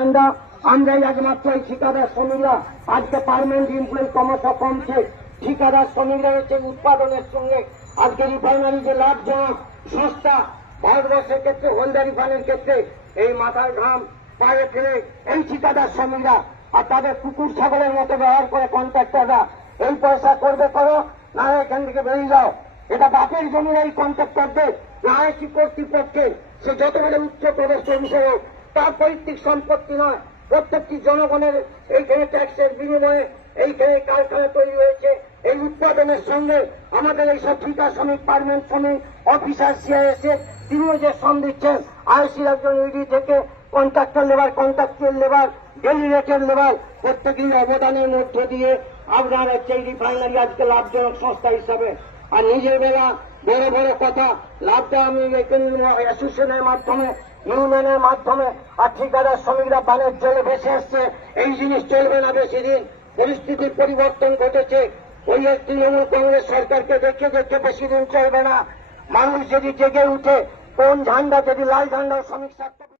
আমরা আমরাই একমাত্র এই ঠিকাদার শ্রমিকরা আজকে পারমানেন্ট এমপ্লয়ি ক্রমশ কমছে। ঠিকাদার শ্রমিকরা হচ্ছে উৎপাদনের সঙ্গে। আজকে রিফাইনারি যে লাভজনক সংস্থা ভারতবর্ষের ক্ষেত্রে, হলদা রিফাইনের ক্ষেত্রে, এই মাথার ঘাম পায়ে ফেলে এই ঠিকাদার শ্রমিকরা আর তাদের কুকুর ছাগলের মতো ব্যবহার করে কন্ট্রাক্টররা এই পয়সা করবে করো, না এখান থেকে বেরিয়ে যাও। এটা বাপের জমির এই কন্ট্রাক্টরদের না কি কর্তৃপক্ষের। সে যত বড় উচ্চ অফিসার হোক তার পৈতৃক সম্পত্তি নয়, প্রত্যেকটি জনগণের এইখানে ট্যাক্সের বিনিময়ে এইখানে কারখানা তৈরি হয়েছে। এই উৎপাদনের সঙ্গে আমাদের এই সব ঠিকা শ্রমিক পারমেন্ট শ্রমিক অফিসার সিআইএসএ তিনিও যে শ্রম দিচ্ছেন আইসির একজন ইডি থেকে contractor labour contractual labour daily রেটের লেবার প্রত্যেকের অবদানের মধ্য দিয়ে আপনার হচ্ছে এই রিফাইনারি আজকে লাভজনক সংস্থা হিসাবে। আর নিজের বেলা বড় বড় কথা, লাভটা আমি অ্যাসোসিয়েশনের মাধ্যমে ইউনিয়নের মাধ্যমে আর ঠিকাদার শ্রমিকরা বানের জলে ভেসে আসছে। এই জিনিস চলবে না বেশি দিন। পরিস্থিতি পরিবর্তন ঘটেছে। ওই এক তৃণমূল কংগ্রেস সরকারকে দেখে দেখে বেশি দিন চলবে না। মানুষ যদি জেগে উঠে, কোন ঝান্ডা, যদি লাল ঝান্ডা শ্রমিক স্বার্থ